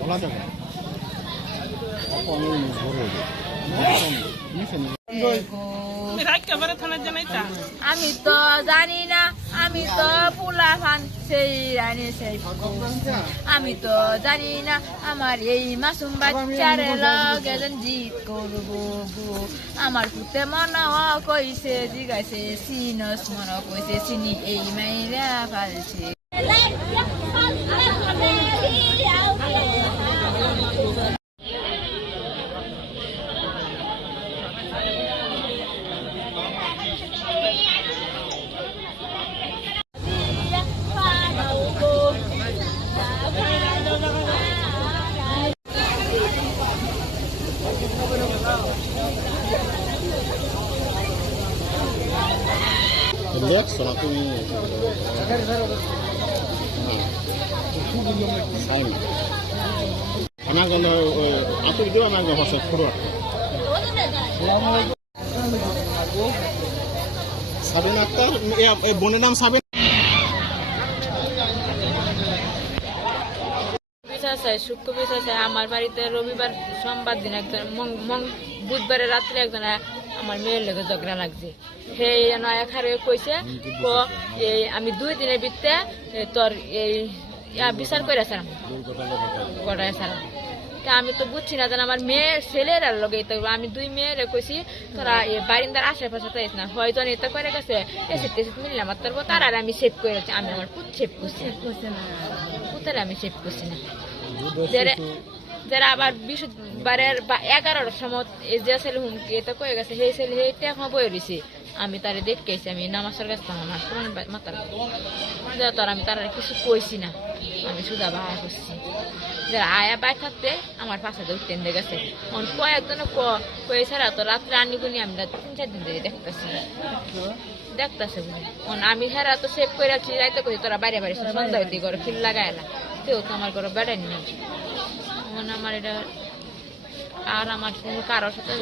বলা যাবে আমি তো জানি না, আমি তো পোলা ফান সেই রানী সেই আমি তো জানি না আমার এই মাসুম বাচ্চারে লগে জিত করবো গো। আমার পুতে মনে কইছে জিগাইছে সিনস মনে কইছে চিনি এই মাইরা ফালছে। দেখছো না তুমি আমার গন্ধ আতুর দিও আমার হচ্ছে পুরো সাবিন আক্তার বোনের নাম সাবিন। শুক্র বিচার আমার বাড়িতে রবিবার সোমবার দিন একজন বুধবারের রাত্রে একজন আমার মেয়ের লেগে ঝগড়া লাগছে। সেই নয়াখারে কইছে এই আমি 2 দিনের ভিতরে তোর এই বিচার করে আসলাম গড়ায় সালাম। তা আমি তো বুঝছি না যেন আমার মেয়ের ছেলের লগে আমি 2 মেয়েরে কইছি তোরা বারিন্দার আশেপাশে তাইস না হয়তো এটা করে গেছে এসে মিললাম তার আর আমি সেভ করেছি। আমি আমার পুত সেভ করছি পুতের আমি সেভ করছি না। যারা আবার বৃহস্পতিবারের 11টার সময় যে ছেলে হুমকি এটা কয়ে গেছে সেই ছেলে সেইটা এখন বয়ে রয়েছে। আমি তারে দেখতেছি আমি নামাজের কাছে আমার পুরান মাতার তোর আমি তারা কিছু কইছি না। আমি সুদা বাহা করছি যারা আয়া বাই থাকতে আমার পাশে উঠতেন গেছে কয়েকজন কয়ে ছাড়া তো রাত্রে আনিগুনি আমরা 3-4 দিন ধরে দেখতেছি বলে আমি হেরা তো সেভ করে রাখছি রাইতে করি তোরা বাইরে বাইরে সন্ধ্যা হইতে করে ফিল লাগায় না কেউ তো আমার ঘরে বেড়ায়নি না। আমার এটা আর আমার কোনো কারোর সাথে